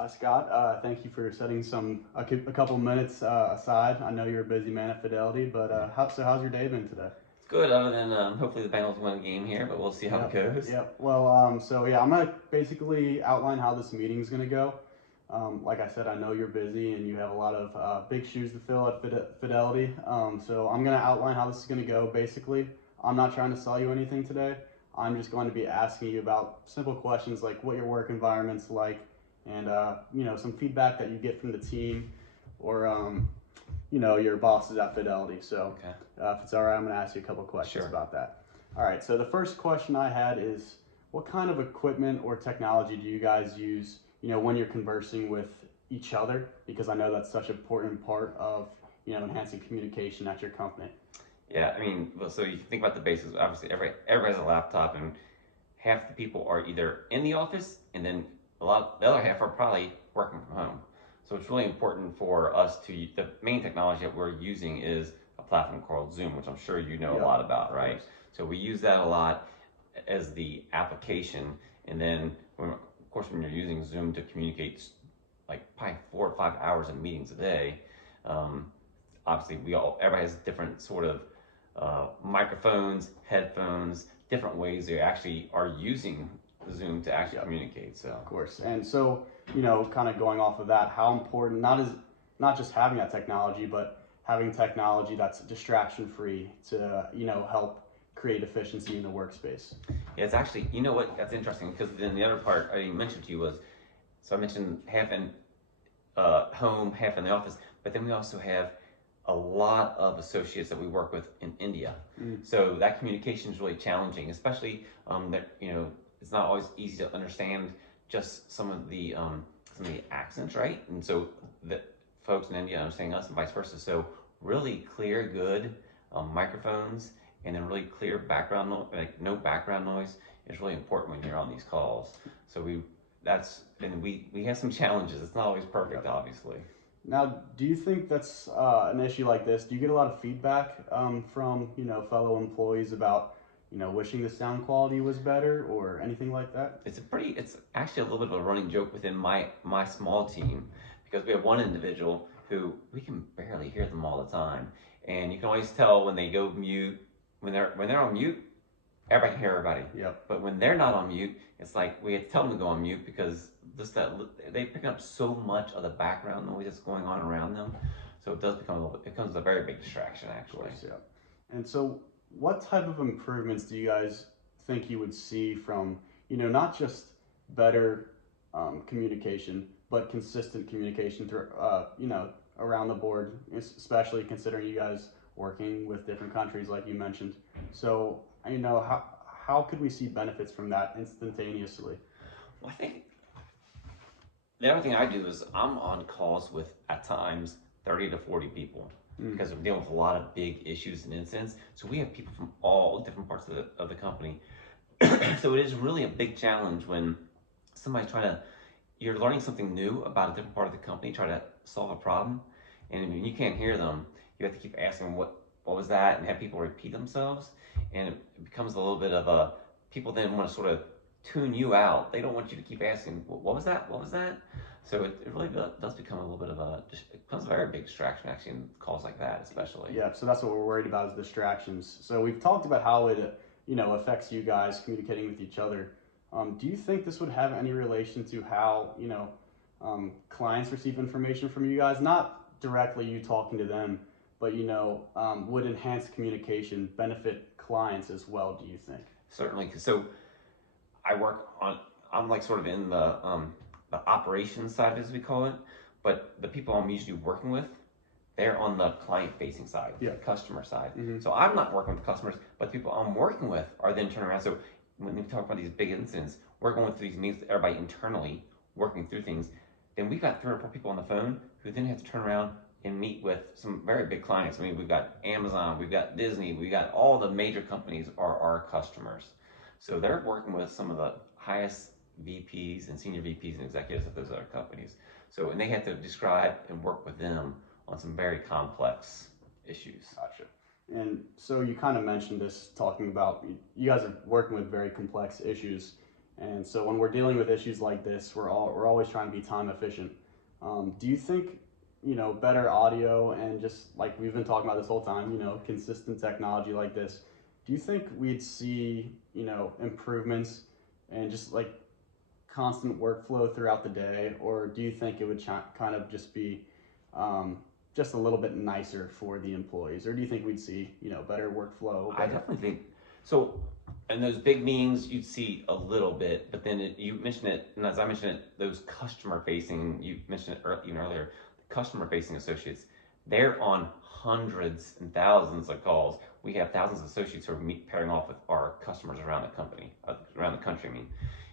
Hi, Scott. Thank you for setting a couple minutes aside. I know you're a busy man at Fidelity, but how's your day been today? It's good, other than hopefully the Bengals win a game here, but we'll see how it Yep, goes. yep. Well, so yeah, I'm gonna basically outline how this meeting's gonna go. Like I said, I know you're busy and you have a lot of big shoes to fill at Fidelity. So I'm gonna outline how this is gonna go. Basically, I'm not trying to sell you anything today. I'm just going to be asking you about simple questions like what your work environment's like, and some feedback that you get from the team, or your bosses at Fidelity. So Okay. if it's all right, I'm going to ask you a couple questions Sure. about that. All right. So the first question I had is, what kind of equipment or technology do you guys use? When you're conversing with each other, because I know that's such an important part of enhancing communication at your company. Yeah, I mean, well, so you think about the basics. Obviously, everybody has a laptop, and half the people are either in the office, and then the other half are probably working from home. So it's really important for us to. The main technology that we're using is a platform called Zoom, which I'm sure you know a Yep, lot about, of right? course. So we use that a lot as the application, and then of course when you're using Zoom to communicate, like probably 4 or 5 hours of meetings a day. Um, Obviously, everybody has different sort of microphones, headphones, different ways they actually are using Zoom to actually Yep. communicate. So, Of course. And so, kind of going off of that, how important not just having that technology, but having technology that's distraction free to, help create efficiency in the workspace. yeah, it's actually, you know what, that's interesting because then the other part I mentioned to you was, so I mentioned half in home, half in the office, but then we also have a lot of associates that we work with in India. Mm. So that communication is really challenging, especially that it's not always easy to understand just some of the accents, right? And so that folks in India understand us and vice versa. So really clear, good microphones, and then really clear background, like no background noise, is really important when you're on these calls. So we have some challenges. It's not always perfect, Yep. obviously. Now, do you think that's an issue like this? Do you get a lot of feedback from fellow employees about wishing the sound quality was better or anything like that? It's actually a little bit of a running joke within my small team because we have one individual who we can barely hear them all the time, and you can always tell when they go mute. When they're on mute, everybody can hear everybody. Yep. But when they're not on mute, it's like we have to tell them to go on mute because just that they pick up so much of the background noise that's going on around them. So it becomes a very big distraction Of actually. course, yeah. And so, what type of improvements do you guys think you would see from, not just better communication, but consistent communication through, around the board, especially considering you guys working with different countries, like you mentioned. So, how could we see benefits from that instantaneously? Well, I think the other thing I do is I'm on calls with at times 30 to 40 people Mm. because we're dealing with a lot of big issues and incidents. So we have people from all different parts of the company. So it is really a big challenge when somebody's trying to, you're learning something new about a different part of the company, try to solve a problem, and when you can't hear them, you have to keep asking what was that, and have people repeat themselves, and it becomes a little bit of a people then want to sort of tune you out. They don't want you to keep asking what was that, what was that. So it really does become a little bit of it becomes a very big distraction actually in calls like that, especially. Yeah, so that's what we're worried about is distractions. So we've talked about how it, affects you guys communicating with each other. Do you think this would have any relation to how, clients receive information from you guys? Not directly you talking to them, but, would enhanced communication benefit clients as well, do you think? Certainly. So I work on. I'm like sort of in the operations side, as we call it. But the people I'm usually working with, they're on the client facing side, Yeah. the customer side. Mm-hmm. So I'm not working with customers, but the people I'm working with are then turning around. So when we talk about these big incidents, we're going through these meetings with everybody internally, working through things. Then we've got 3 or 4 people on the phone who then have to turn around and meet with some very big clients. I mean, we've got Amazon, we've got Disney, we've got all the major companies are our customers. So they're working with some of the highest VPs and senior VPs and executives of those other companies. So, and they have to describe and work with them on some very complex issues. Gotcha. And so you kind of mentioned this talking about you guys are working with very complex issues. And so when we're dealing with issues like this, we're always trying to be time efficient. Do you think, better audio and just like we've been talking about this whole time, consistent technology like this, do you think we'd see, improvements and just like constant workflow throughout the day, or do you think it would kind of just be just a little bit nicer for the employees, or do you think we'd see, better workflow? I definitely think so. In those big meetings, you'd see a little bit, but then you mentioned it, and as I mentioned it, those customer facing, you mentioned it even earlier, the customer facing associates, they're on hundreds and thousands of calls. We have thousands of associates who are pairing off with our customers around the company, around the country, I mean.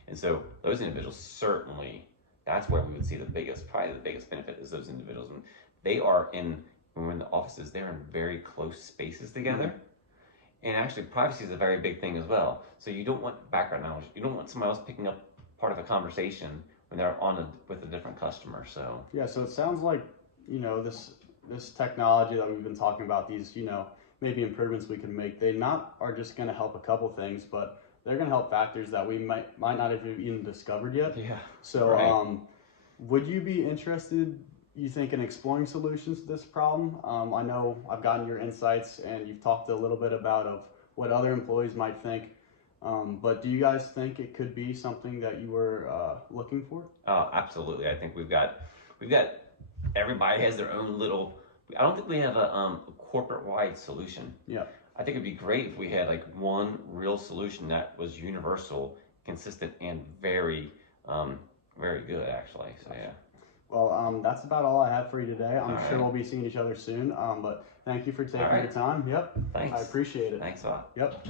And so those individuals certainly, that's where we would see probably the biggest benefit is those individuals. And they are when we're in the offices, they're in very close spaces together. Mm-hmm. And actually, privacy is a very big thing as well. So you don't want background knowledge. You don't want somebody else picking up part of a conversation when they're with a different customer. So yeah, so it sounds like this technology that we've been talking about, these maybe improvements we can make. They are just going to help a couple things, but they're going to help factors that we might not have even discovered yet. Yeah. So right. Would you be interested, you think, in exploring solutions to this problem? I know I've gotten your insights and you've talked a little bit about what other employees might think, but do you guys think it could be something that you were looking for? Absolutely. I think we've got everybody has their own little, I don't think we have a corporate wide solution. Yeah. I think it'd be great if we had like one real solution that was universal, consistent, and very, very good actually. So yeah. Well, that's about all I have for you today. I'm sure we'll be seeing each other soon. But thank you for taking the time. Yep. Thanks. I appreciate it. Thanks a lot. Yep.